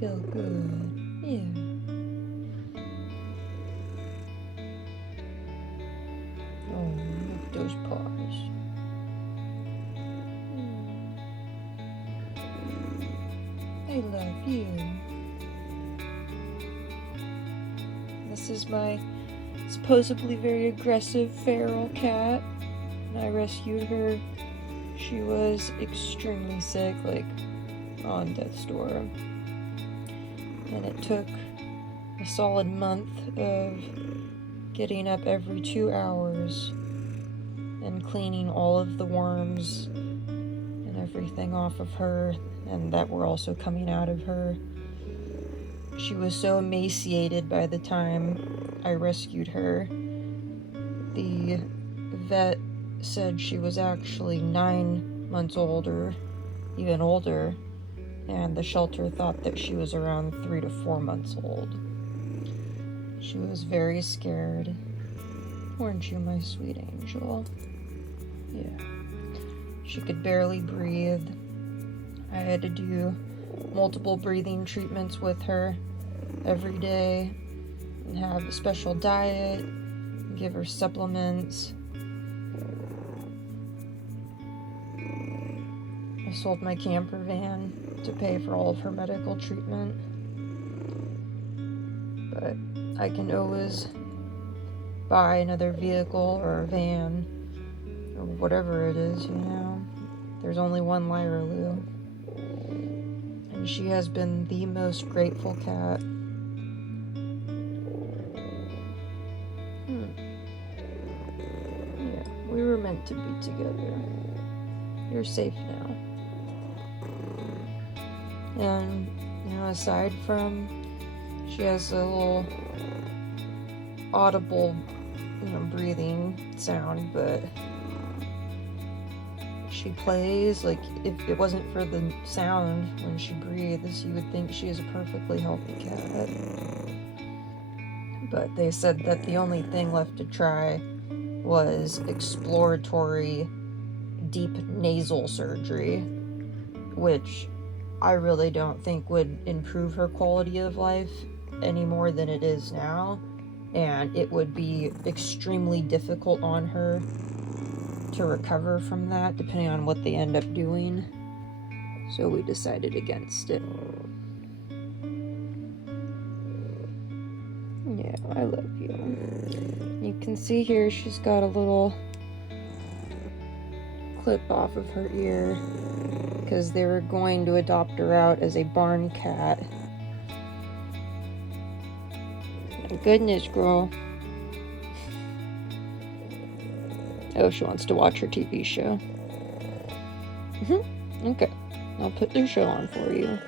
feel good. Yeah. Oh, look at those paws. I love you. This is my supposedly very aggressive feral cat. And I rescued her. She was extremely sick, like on death's door. And it took a solid month of getting up every 2 hours and cleaning all of the worms and everything off of her, and that were also coming out of her. She was so emaciated by the time I rescued her. The vet said she was actually 9 months old or even older, and the shelter thought that she was around 3 to 4 months old. She was very scared. Weren't you, my sweet angel? Yeah. She could barely breathe. I had to do multiple breathing treatments with her every day and have a special diet, give her supplements. I sold my camper van to pay for all of her medical treatment. But I can always buy another vehicle or a van or whatever it is, you know. There's only one Lyra Lou. And she has been the most grateful cat. Yeah, we were meant to be together. You're safe now. And, you know, aside from she has a little audible, you know, breathing sound, but she plays. Like, if it wasn't for the sound when she breathes, you would think she is a perfectly healthy cat. But they said that the only thing left to try was exploratory deep nasal surgery, which I really don't think would improve her quality of life any more than it is now, and it would be extremely difficult on her to recover from that, depending on what they end up doing. So we decided against it. Yeah, I love you. You can see here she's got a little clip off of her ear because they were going to adopt her out as a barn cat. My goodness, girl. Oh, she wants to watch her TV show. Okay, I'll put the show on for you.